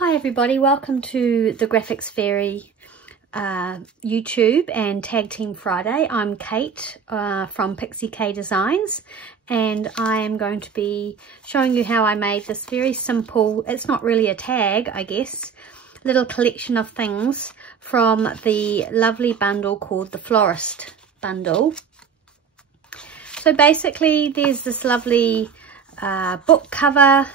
Hi everybody, welcome to the Graphics Fairy YouTube and Tag Team Friday. I'm Kate from Pixie K Designs, and I am going to be showing you how I made this very simple, it's not really a tag I guess, little collection of things from the lovely bundle called the Florist bundle. So basically there's this lovely book cover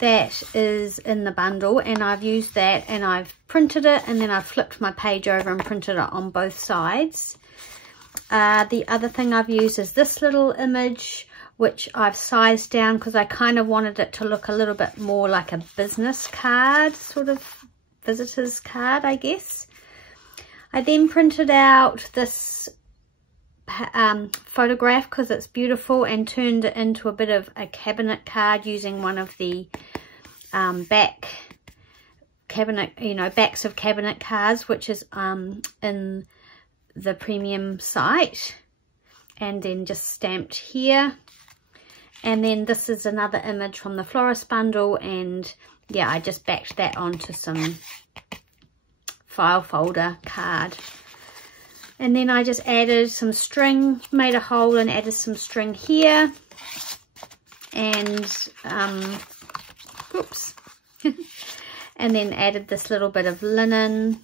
that is in the bundle, and I've used that and I've printed it, and then I've flipped my page over and printed it on both sides. The other thing I've used is this little image, which I've sized down because I kind of wanted it to look a little bit more like a business card, sort of visitor's card I guess. I then printed out this photograph because it's beautiful and turned it into a bit of a cabinet card using one of the back cabinet, backs of cabinet cards, which is in the premium site, and then just stamped here. And then this is another image from the Florist bundle, and yeah, I just backed that onto some file folder card. And then I just added some string, made a hole and added some string here, and oops, and then added this little bit of linen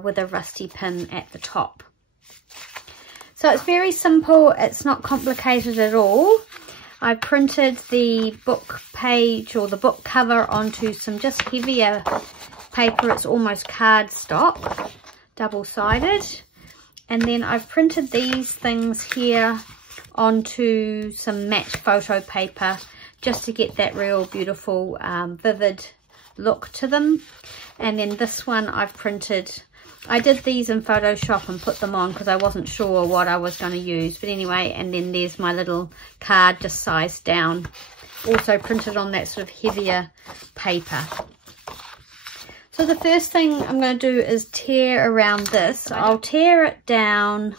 with a rusty pin at the top. So it's very simple, it's not complicated at all. I printed the book page or the book cover onto some just heavier paper. It's almost cardstock, double-sided. And then I've printed these things here onto some matte photo paper just to get that real beautiful vivid look to them. And then this one I've printed, I did these in Photoshop and put them on because I wasn't sure what I was going to use, but anyway. And then there's my little card just sized down, also printed on that sort of heavier paper. So the first thing I'm going to do is tear around this. I'll tear it down.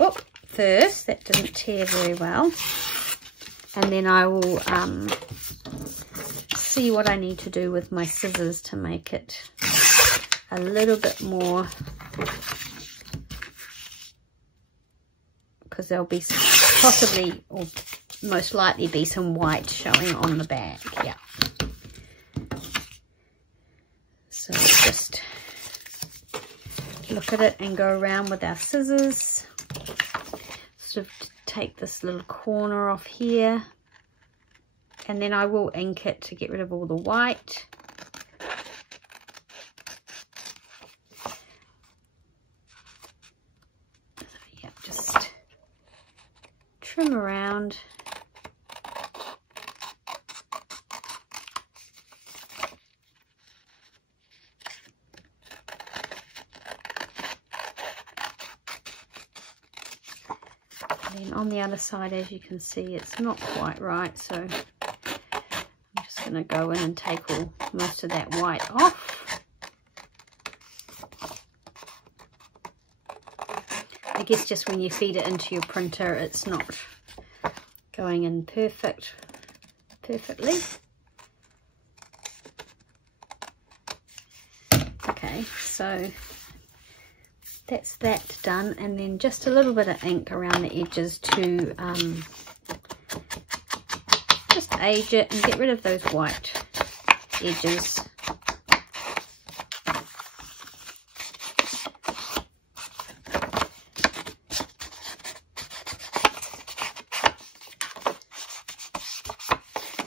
Oh, first, that didn't tear very well. And then I will see what I need to do with my scissors to make it a little bit more, because there'll be possibly, or most likely be, some white showing on the back. Yeah. So just look at it and go around with our scissors. Sort of take this little corner off here, and then I will ink it to get rid of all the white. So yeah, just trim around. And on the other side, as you can see, it's not quite right, so I'm just going to go in and take most of that white off. I guess just when you feed it into your printer, it's not going in perfectly. Okay, so that's that done, and then just a little bit of ink around the edges to just age it and get rid of those white edges.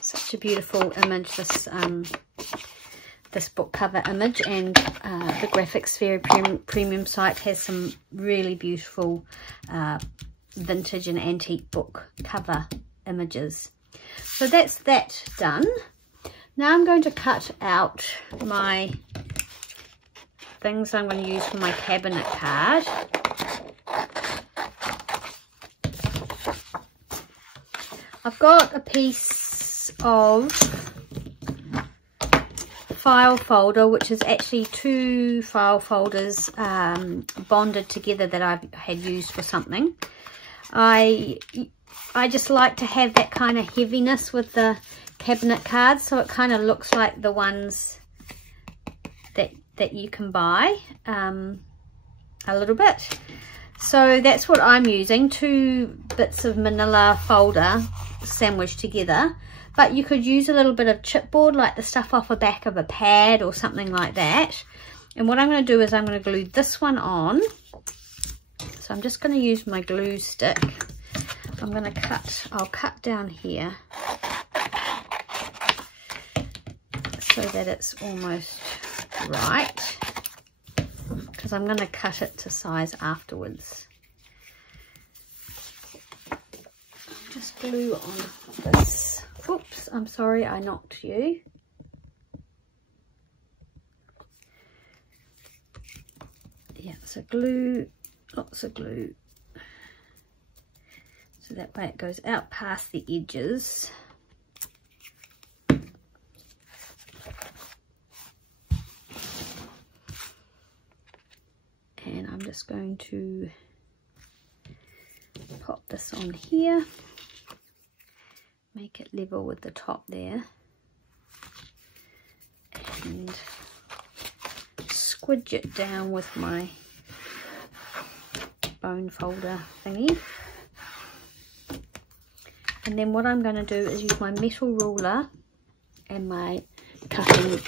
Such a beautiful image, this book cover image, and the Graphics Fairy premium site has some really beautiful vintage and antique book cover images. So that's that done. Now I'm going to cut out my things I'm going to use for my cabinet card. I've got a piece of file folder, which is actually two file folders bonded together that I had used for something. I just like to have that kind of heaviness with the cabinet cards, so it kind of looks like the ones that you can buy a little bit. So that's what I'm using, 2 bits of manila folder sandwiched together, but you could use a little bit of chipboard, like the stuff off the back of a pad or something like that. And what I'm going to do is I'm going to glue this one on. So I'm just going to use my glue stick. I'm going to I'll cut down here so that it's almost right, because I'm going to cut it to size afterwards. Just glue on this. Oops, I'm sorry, I knocked you. Yeah, so glue, lots of glue, so that way it goes out past the edges. And I'm just going to pop this on here, make it level with the top there, and squidge it down with my bone folder thingy. And then what I'm going to do is use my metal ruler and my cutting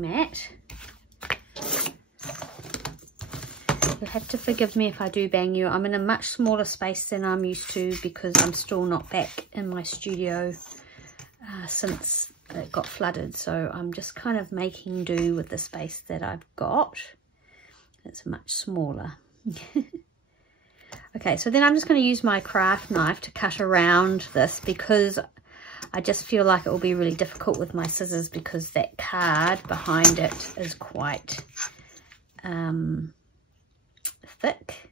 mat. You'll have to forgive me if I do bang you. I'm in a much smaller space than I'm used to because I'm still not back in my studio since it got flooded. So I'm just kind of making do with the space that I've got. It's much smaller. Okay, so then I'm just going to use my craft knife to cut around this, because I just feel like it will be really difficult with my scissors, because that card behind it is quite thick,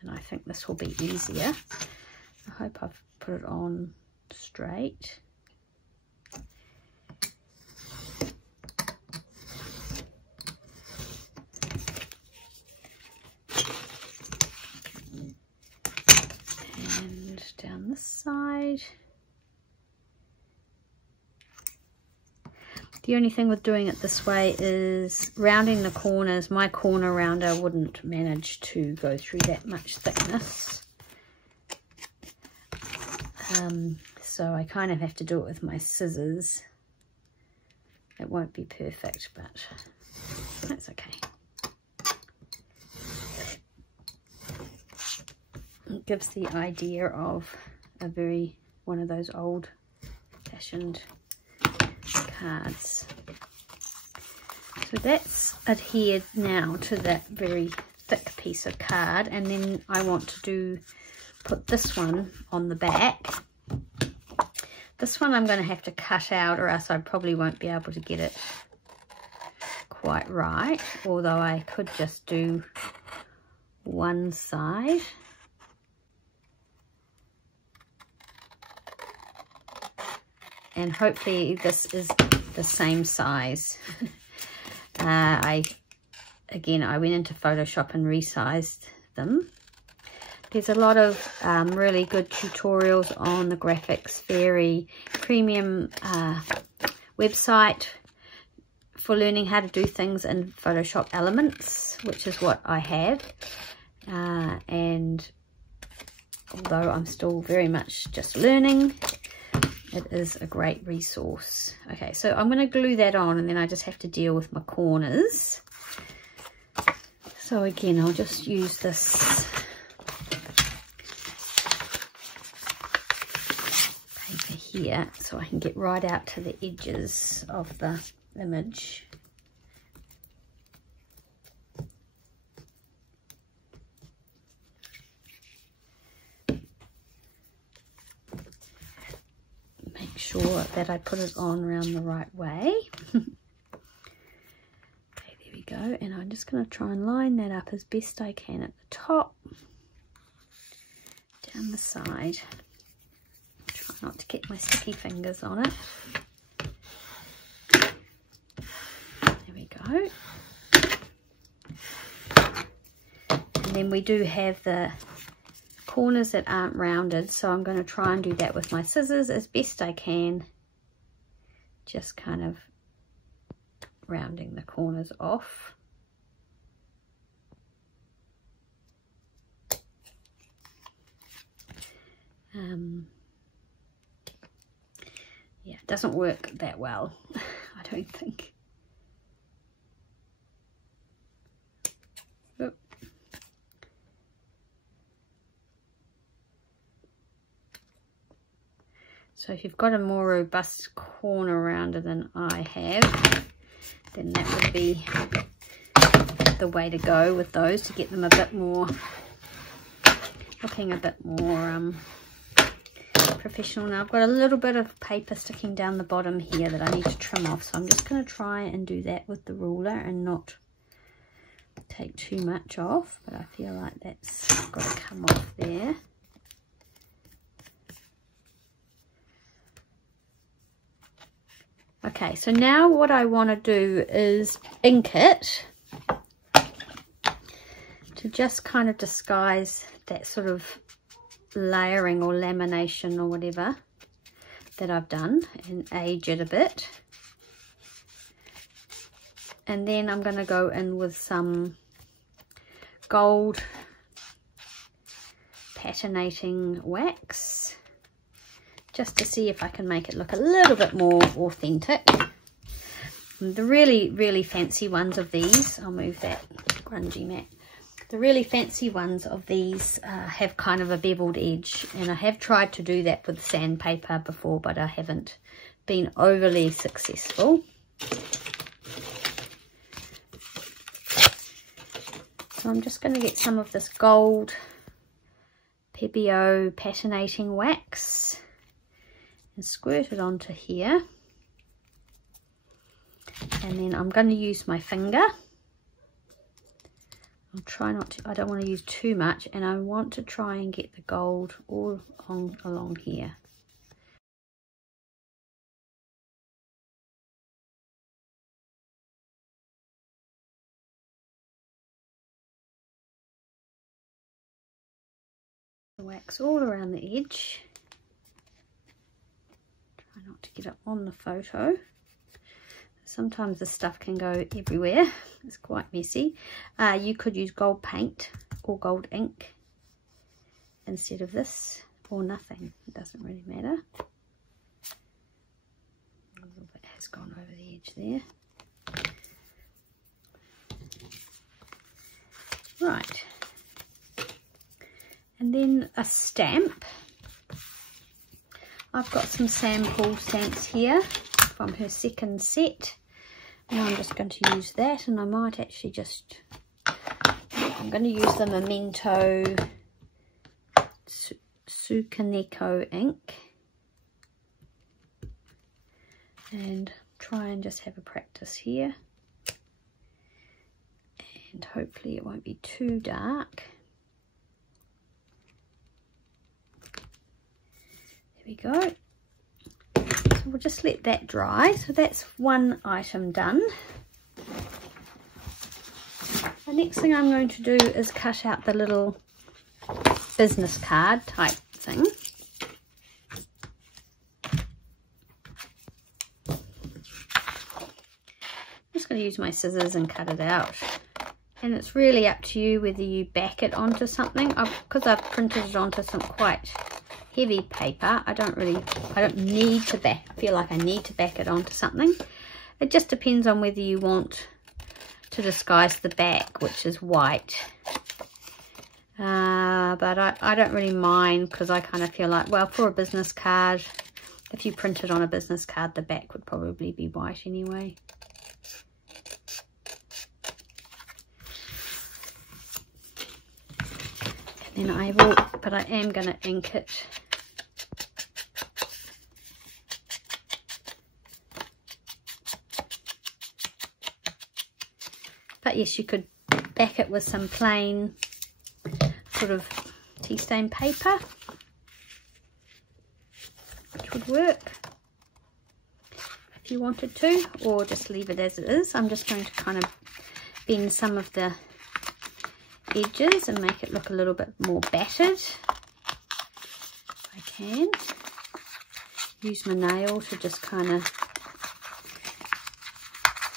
and I think this will be easier. I hope I've put it on straight. And down this side. The only thing with doing it this way is rounding the corners. My corner rounder wouldn't manage to go through that much thickness. So I kind of have to do it with my scissors. It won't be perfect, but that's okay. It gives the idea of one of those old-fashioned cards. So that's adhered now to that very thick piece of card, and then I want to put this one on the back. This one I'm going to have to cut out, or else I probably won't be able to get it quite right, although I could just do one side. And hopefully this is the same size. I went into Photoshop and resized them. There's a lot of really good tutorials on the Graphics Fairy premium website for learning how to do things in Photoshop Elements, which is what I have. And although I'm still very much just learning, it is a great resource. Okay, so I'm going to glue that on, and then I just have to deal with my corners. So again, I'll just use this paper here so I can get right out to the edges of the image. Make sure that I put it on around the right way. Okay, there we go. And I'm just going to try and line that up as best I can at the top, down the side. Try not to get my sticky fingers on it. There we go. And then we do have the corners that aren't rounded, so I'm going to try and do that with my scissors as best I can, just kind of rounding the corners off. Yeah, it doesn't work that well, I don't think. Oop. So if you've got a more robust corner rounder than I have, then that would be the way to go with those, to get them a bit more, looking a bit more professional. Now I've got a little bit of paper sticking down the bottom here that I need to trim off, so I'm just going to try and do that with the ruler and not take too much off, but I feel like that's got to come off there. Okay, so now what I want to do is ink it to just kind of disguise that sort of layering or lamination or whatever that I've done, and age it a bit. And then I'm going to go in with some gold patinating wax, just to see if I can make it look a little bit more authentic. And the really fancy ones of these, I'll move that grungy mat. The really fancy ones of these have kind of a beveled edge, and I have tried to do that with sandpaper before, but I haven't been overly successful. So I'm just going to get some of this gold Pebeo patinating wax and squirt it onto here, and then I'm going to use my finger. I'll try not to, I don't want to use too much, and I want to try and get the gold all along here. The wax all around the edge. Try not to get it on the photo. Sometimes the stuff can go everywhere. It's quite messy. You could use gold paint or gold ink instead of this, or nothing. It doesn't really matter. A little bit has gone over the edge there. Right. And then a stamp. I've got some sample stamps here from her second set, and I'm just going to use that, and I might actually just, I'm going to use the Memento Sukaneko ink and try and just have a practice here, and hopefully it won't be too dark. There we go. So we'll just let that dry. So that's one item done. The next thing I'm going to do is cut out the little business card type thing. I'm just going to use my scissors and cut it out. And it's really up to you whether you back it onto something. Because I've printed it onto some quite heavy paper, I don't need to feel like I need to back it onto something. It just depends on whether you want to disguise the back, which is white. But I don't really mind, because I kind of feel like, well, for a business card, if you print it on a business card, the back would probably be white anyway. And then I am going to ink it. But yes, you could back it with some plain sort of tea stain paper, which would work if you wanted to, or just leave it as it is. I'm just going to kind of bend some of the edges and make it look a little bit more battered. can. Use my nail to just kind of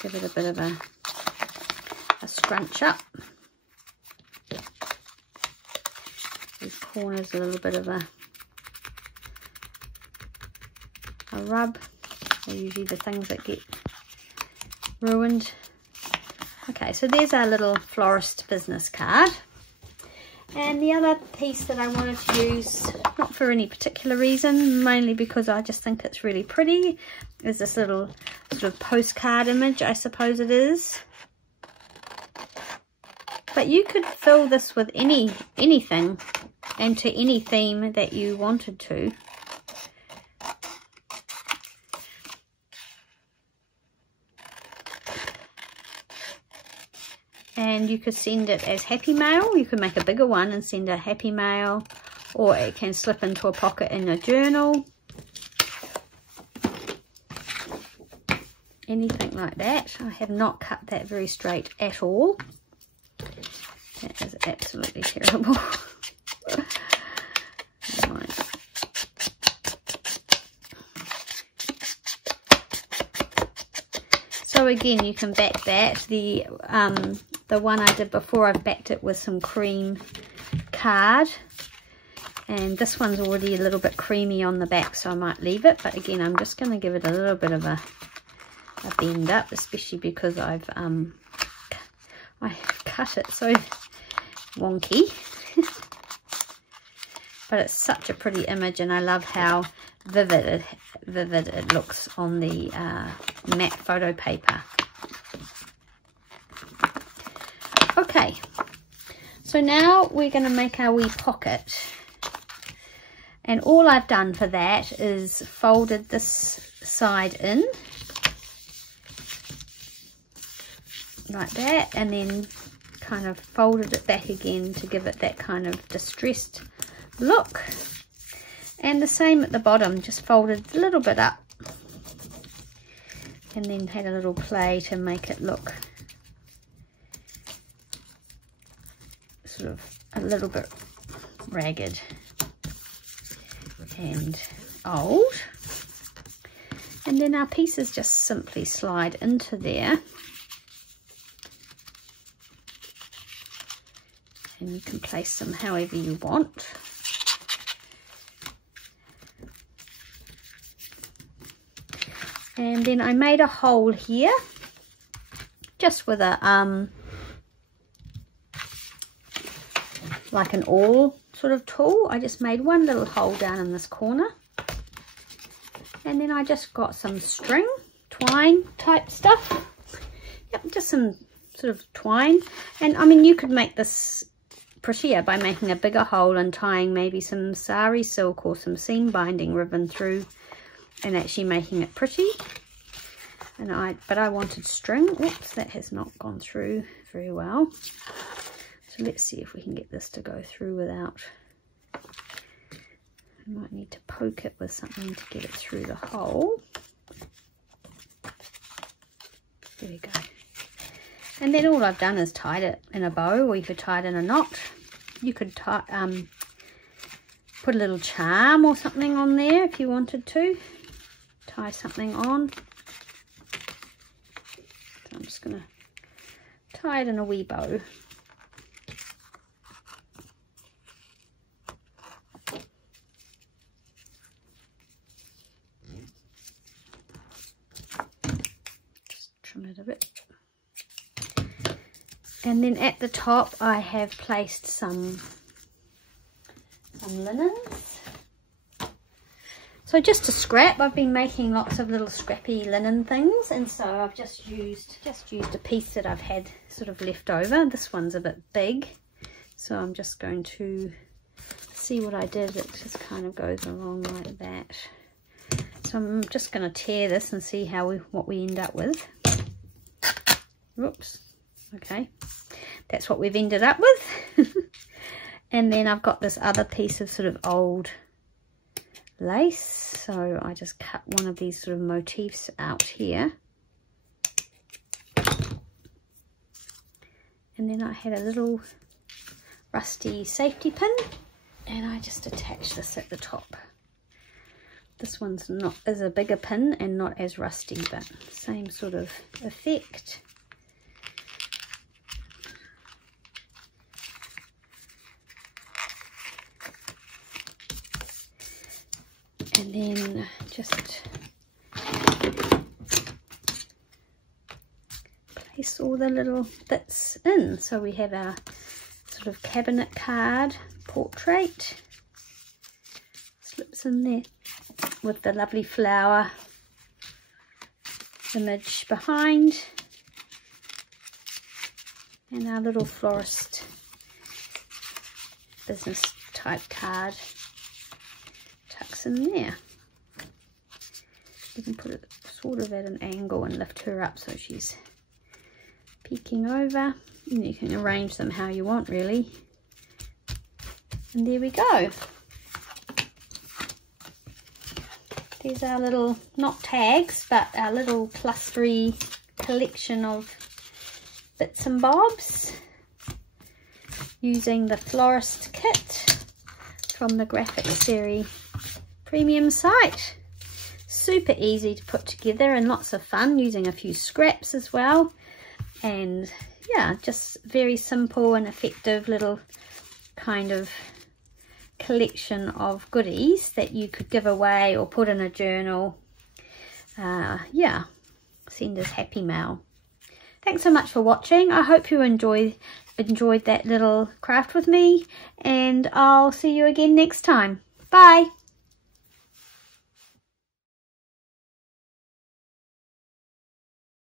give it a bit of a scrunch up. These corners a little bit of a rub. They're usually the things that get ruined. Okay, so there's our little florist business card. And the other piece that I wanted to use, not for any particular reason, mainly because I just think it's really pretty, is this little sort of postcard image, I suppose it is. But you could fill this with anything and to any theme that you wanted to. And you could send it as happy mail. You could make a bigger one and send a happy mail, or it can slip into a pocket in a journal. Anything like that. I have not cut that very straight at all. That is absolutely terrible. Right. So again, you can back that. The one I did before, I've backed it with some cream card, and this one's already a little bit creamy on the back, so I might leave it. But again, I'm just going to give it a little bit of a bend up, especially because I cut it so wonky. But it's such a pretty image, and I love how vivid it looks on the matte photo paper. Okay, so now we're going to make our wee pocket, and all I've done for that is folded this side in like that, and then kind of folded it back again to give it that kind of distressed look, and the same at the bottom, just folded a little bit up and then had a little play to make it look sort of a little bit ragged and old. And then our pieces just simply slide into there, and you can place them however you want. And then I made a hole here just with a like an awl sort of tool. I just made one little hole down in this corner, and then I just got some string, twine type stuff. Yep, just some sort of twine. And I mean, you could make this prettier by making a bigger hole and tying maybe some sari silk or some seam binding ribbon through and actually making it pretty. But I wanted string. Oops, that has not gone through very well. So let's see if we can get this to go through without. I might need to poke it with something to get it through the hole. There we go. And then all I've done is tied it in a bow, or you could tie it in a knot. You could tie, put a little charm or something on there if you wanted to. Tie something on. So I'm just going to tie it in a wee bow. Just trim it a bit. And then at the top I have placed some linens. So just to scrap, I've been making lots of little scrappy linen things, and so I've just used a piece that I've had sort of left over. This one's a bit big, so I'm just going to see what I did. It just kind of goes along like that. So I'm just going to tear this and see what we end up with. Whoops. Okay, that's what we've ended up with. And then I've got this other piece of sort of old lace, so I just cut one of these sort of motifs out here, and then I had a little rusty safety pin, and I just attached this at the top This one's is a bigger pin and not as rusty, but same sort of effect. And then just place all the little bits in. So we have our sort of cabinet card portrait, slips in there with the lovely flower image behind, and our little florist business type card tucks in there. You can put it sort of at an angle and lift her up so she's peeking over, and you can arrange them how you want really. And there we go. These are little, not tags, but our little clustery collection of bits and bobs using the Florist kit from the Graphic Series premium site. Super easy to put together and lots of fun, using a few scraps as well. And yeah, just very simple and effective little kind of collection of goodies that you could give away or put in a journal. Yeah, send as happy mail. Thanks so much for watching. I hope you enjoyed that little craft with me, and I'll see you again next time. Bye.